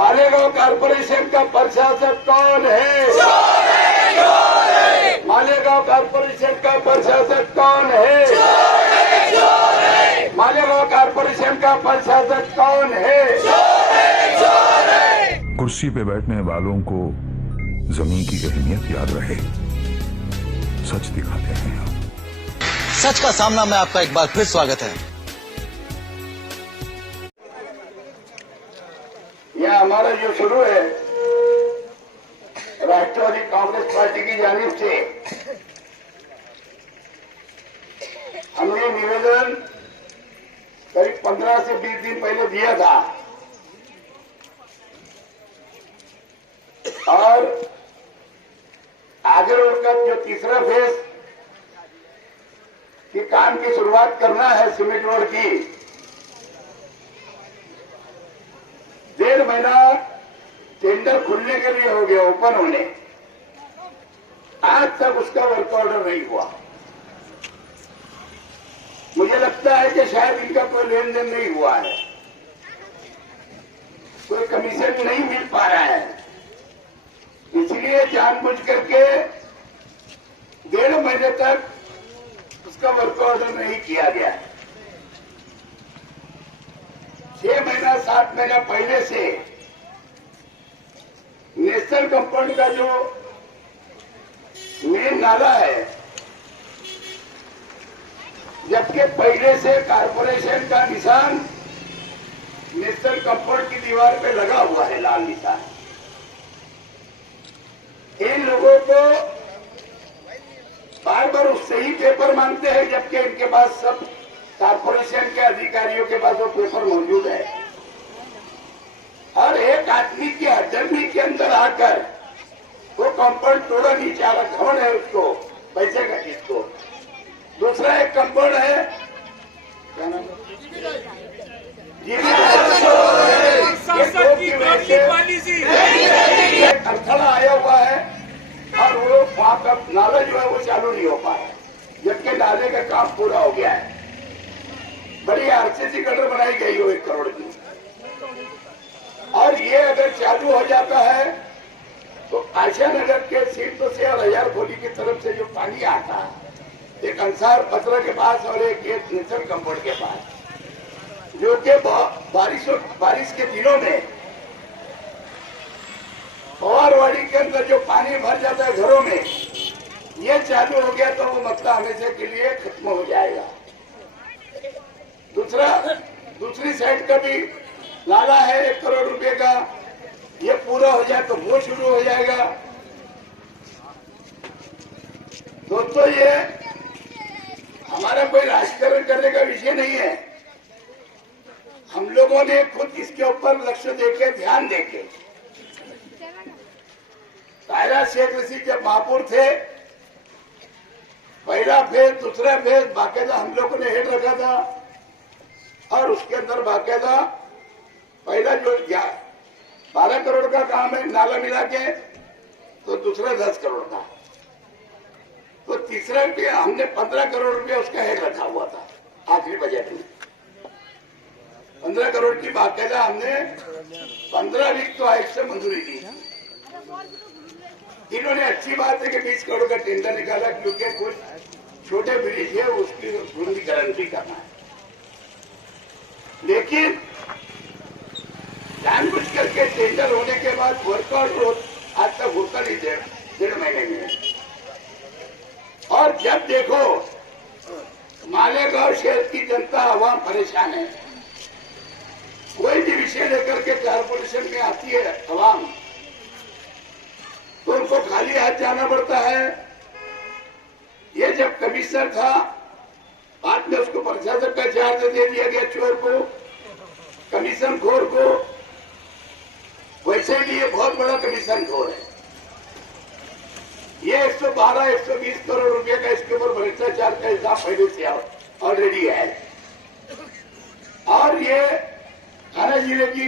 Malegaon corporation का प्रशासक कौन है? मालेगांव कारपोरेशन का प्रशासक कौन है? मालेगांव कारपोरेशन का प्रशासक कौन है? कुर्सी पे बैठने वालों को जमीन की अहमियत याद रहे, सच दिखाते हैं हम। सच का सामना में आपका एक बार फिर स्वागत है। यह हमारा जो शुरू है राष्ट्रवादी कांग्रेस पार्टी की जानिब से हमने निवेदन करीब 15 से 20 दिन पहले दिया था और आगे रोड का जो तीसरा फेज की काम की शुरुआत करना है सीमेंट रोड की, 1.5 महीना टेंडर खुलने के लिए हो गया, ओपन होने, आज तक उसका वर्क ऑर्डर नहीं हुआ। मुझे लगता है कि शायद इनका कोई लेन देन नहीं हुआ है, कोई कमीशन नहीं मिल पा रहा है, इसलिए जानबूझ करके 1.5 महीने तक उसका वर्क ऑर्डर नहीं किया गया। 6 महीना 7 महीना पहले से नेशनल कंपाउंड का जो मेन नाला है, जबकि पहले से कारपोरेशन का निशान नेशनल कंपाउंड की दीवार पे लगा हुआ है, लाल निशान। इन लोगों को बार बार उससे ही पेपर मांगते हैं, जबकि इनके पास सब कारपोरेशन के अधिकारियों के पास वो पेपर मौजूद है। और एक आदमी की हजरमी के अंदर आकर वो कंपाउंड तोड़ा नहीं चाह रहा, घमंड है उसको, पैसे का किसको। दूसरा एक कंपाउंड है, क्या नाम है, अड़थड़ा आया हुआ है और वो वहां का नाला जो है वो चालू नहीं हो पा रहा, जबकि नाले का काम पूरा हो गया है। बड़ी आरसीसी गटर बनाई गई हो 1 करोड़ की, और ये अगर चालू हो जाता है तो आशा नगर के सीट से और हजारखोली की तरफ से जो पानी आता है, एक अंसार पथरा के पास और एक नेशनल कंपाउंड के पास, जो कि बारिश के दिनों में पवारवाड़ी के अंदर जो पानी भर जाता है घरों में, ये चालू हो गया तो वो मसला हमेशा के लिए खत्म हो जाएगा। दूसरी साइड का भी नाला है 1 करोड़ रुपए का, ये पूरा हो जाए तो वो शुरू हो जाएगा। दोस्तों, ये हमारा कोई राजकारण करने का विषय नहीं है। हम लोगों ने खुद इसके ऊपर लक्ष्य देके, ध्यान देके, तायरा शेख रशीद जब महापौर थे, पहला फेज, दूसरा फेज बाकायदा हम लोगों ने हेड रखा था, और उसके अंदर बाकायदा पहला जो 12 करोड़ का काम है नाला मिला के, तो दूसरा 10 करोड़ का, तो तीसरा भी हमने 15 करोड़ रुपया उसका हेड रखा हुआ था। आखिरी बजट में 15 करोड़ की बाकायदा हमने 15 वीक तो आयुक्त से मंजूरी दी। इन्होंने अच्छी बात है कि 20 करोड़ का टेंडर निकाला, क्योंकि कुछ छोटे ब्रिज है उसकी सुंदरीकरण भी करना है, लेकिन जानबूझ करके टेंडर होने के बाद वर्कआउट आज तक होता नहीं, 1.5 महीने में। और जब देखो मालेगांव शहर की जनता आवाम परेशान है, कोई भी विषय लेकर के कारपोरेशन में आती है आवाम, तो उनको खाली हाथ जाना पड़ता है। ये जब कमिश्नर था, बाद में उसको प्रशासक का चार्ज दे दिया गया, चोर को, कमीशन खोर को। वैसे भी ये बहुत बड़ा कमीशन खोर है। ये 112-120 करोड़ रुपए का इसके ऊपर भ्रष्टाचार का हिसाब पहले से ऑलरेडी है, और ये थाना जिले की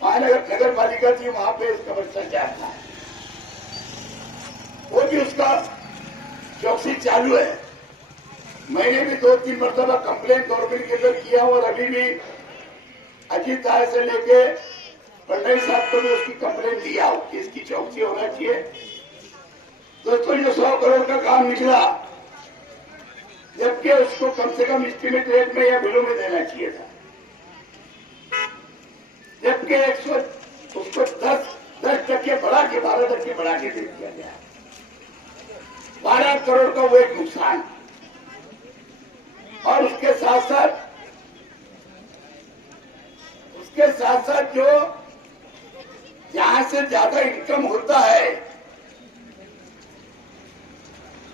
नगर पालिका थी, वहां पे इसका भ्रष्टाचार था, वो भी उसका चौकसी चालू है। मैंने भी 2-3 मरतबा कंप्लेन गवर्नमेंट के अंदर किया, और अभी भी अजीत दास से लेके फडणवीस साहब को भी उसकी कंप्लेंट दिया कि इसकी चौकसी होना चाहिए। दोस्तों, जो 100 करोड़ का काम निकला, जबकि उसको कम से कम एस्टीमेट रेट में या बिलों में देना चाहिए था, जबकि उसको 10% बढ़ा के 12% बढ़ा के दे दिया गया। 12 करोड़ का वो एक नुकसान। और उसके साथ साथ जो यहां से ज्यादा इनकम होता है,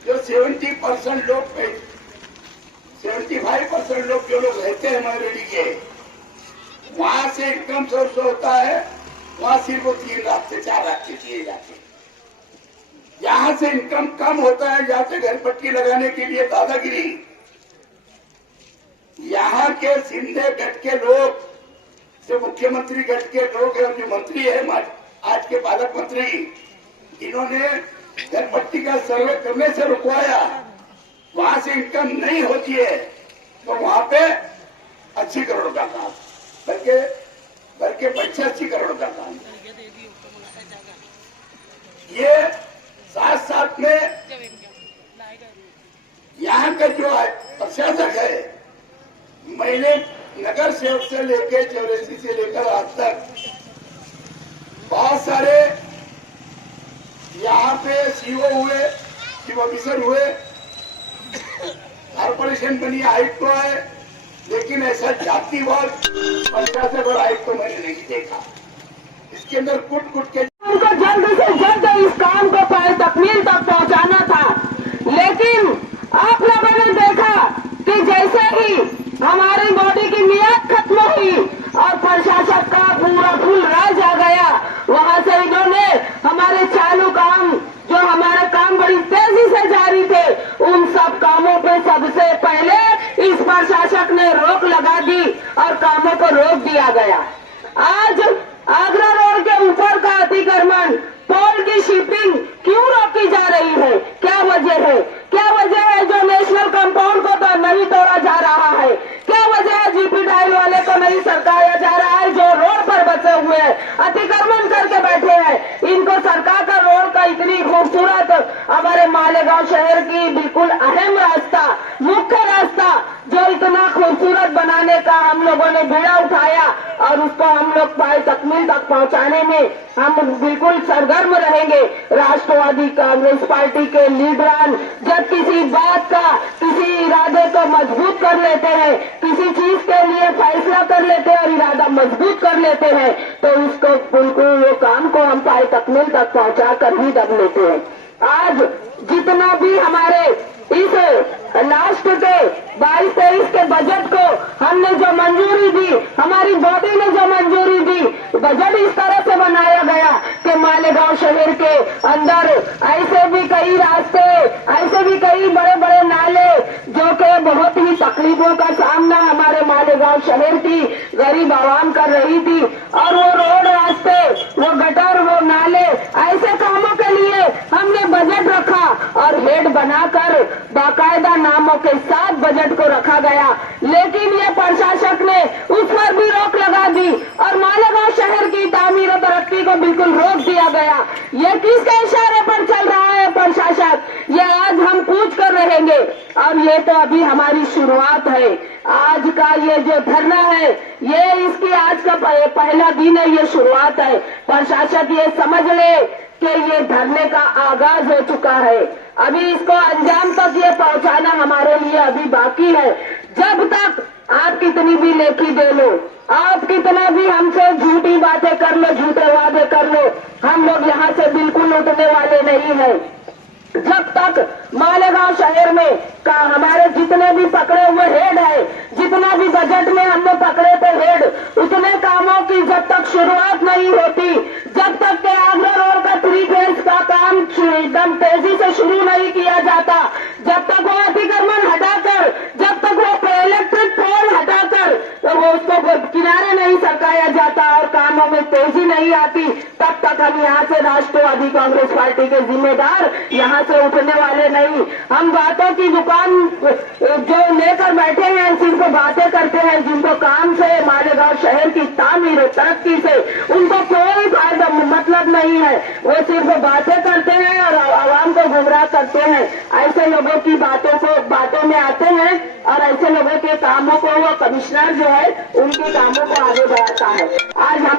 जो 70% लोग 75% लोग जो लोग रहते हैं माइनॉरिटी के, वहां से इनकम सोर्स होता है, वहां सिर्फ 3 रास्ते 4 रास्ते किए जाते हैं। यहां से इनकम कम होता है, जहां से घर पट्टी लगाने के लिए दादागिरी। यहाँ के शिंदे गट के लोग, जो मुख्यमंत्री गट के लोग हैं और जो मंत्री है आज के पालक मंत्री, इन्होंने घर पट्टी का सर्वे करने से रुकवाया। वहां से इनकम नहीं होती है तो वहां पे 80 करोड़ का काम, बल्कि 85 करोड़ का काम। ये साथ में यहाँ का जो प्रशासक है, महीने नगर सेवक से लेकर 84 से लेकर आज तक बहुत सारे यहाँ पे सीओ हुए, चीफ ऑफिसर हुए, कॉर्पोरेशन बनी, आयुक्त है, लेकिन ऐसा जातिवाद प्रशासक और आयुक्त तो मैंने नहीं देखा। इसके अंदर कुट के उनको जल्द से जल्द इस काम को तकमील तक पहुंचाना था। लेकिन आप लोगों ने देखा कि जैसे ही हमारी बॉडी की मियाद खत्म हुई और प्रशासक का पूरा फुल राज आ गया, वहां से इन्होंने हमारे चालू काम, जो हमारे काम बड़ी तेजी से जारी थे, उन सब कामों पे सबसे पहले इस प्रशासक ने रोक लगा दी और कामों को रोक दिया गया। आज आगरा रोड के ऊपर का अतिक्रमण, पोल की शिपिंग क्यों रोकी जा रही है? क्या वजह है? क्या वजह है जो नेशनल कंपाउंड को तो नहीं तोड़ा जा रहा है? क्या वजह है जीपी डायल वाले को नहीं सरकाया जा रहा है, जो रोड पर बचे हुए हैं, अतिक्रमण करके बैठे हैं? इनको सरकार का रोड का इतनी खूबसूरत हमारे मालेगांव शहर की बिल्कुल अहम रास्ता, मुख्य रास्ता, जो इतना खूबसूरत बनाने का हम लोगों ने बीड़ा उठाया और उसको हम लोग तकमील तक पहुंचाने में हम बिल्कुल सरगर्म रहेंगे। राष्ट्रवादी कांग्रेस पार्टी के लीडरान जब किसी बात का, किसी इरादे को मजबूत कर लेते हैं, किसी चीज के लिए फैसला कर लेते हैं और इरादा मजबूत कर लेते हैं, तो उसको बिल्कुल वो काम को हम तकमील तक पहुंचा कर ही दब लेते हैं। आज जितना भी हमारे इस लास्ट के 22-23 के बजट को हमने जो मंजूरी दी, हमारी बॉडी ने जो मंजूरी दी, बजट इस तरह से बनाया गया कि मालेगांव शहर के अंदर ऐसे भी कई रास्ते, ऐसे भी कई बड़े बड़े नाले जो कि बहुत ही तकलीफों का सामना हमारे मालेगांव शहर की गरीब आवाम कर रही थी, और वो रोड रास्ते, वो गटर, वो नाले, ऐसे कामों के लिए हमने बजट रखा और हेड बनाकर बाकायदा नामों के साथ बजट को रखा गया। लेकिन ये प्रशासक ने उस पर भी रोक लगा दी और मालेगांव शहर की तामीर और तरक्की को बिल्कुल रोक दिया गया। ये किसके इशारे पर चल रहा है प्रशासक? ये आज हम पूछ कर रहेंगे। और ये तो अभी हमारी शुरुआत है। आज का ये जो धरना है, ये इसकी आज का पहला दिन है, ये शुरुआत है। प्रशासक ये समझ ले कि ये धरने का आगाज हो चुका है। अभी इसको अंजाम तक ये पहुंचाना हमारे लिए अभी बाकी है। जब तक आप कितनी भी लेखी दे लो, आप कितना भी हमसे झूठी बातें कर लो, झूठे वादे कर लो, हम लोग यहाँ से बिल्कुल उठने वाले नहीं हैं। जब तक मालेगांव शहर में का हमारे जितने भी पकड़े हुए हेड है, जितना भी बजट में हमने पकड़े थे हेड, उतने कामों की जब तक शुरुआत नहीं होती, जब तक के आगरा रोड का 3 फेज का काम एकदम तेजी से शुरू नहीं किया जाता, जब तक वो अतिक्रमण हटाकर, जब तक वो इलेक्ट्रिक पोल हटाकर तो वो उसको किनारे नहीं सरकाया जाता और काम कामों में तेजी नहीं आती तब तक हम यहाँ से राष्ट्रवादी कांग्रेस पार्टी के जिम्मेदार यहाँ से उठने वाले नहीं। हम बातों की दुकान जो लेकर बैठे हैं, सिर्फ बातें करते हैं, जिनको काम से मालेगांव शहर की तामीर तरक्की से उनको कोई फायदा मतलब नहीं है, वो सिर्फ बातें करते हैं और आवाम को गुमराह करते हैं। ऐसे लोगों की बातों में आते हैं और ऐसे लोगों के कामों को वो कमिश्नर जो है उनके कामों को आगे बढ़ाता है। आज हम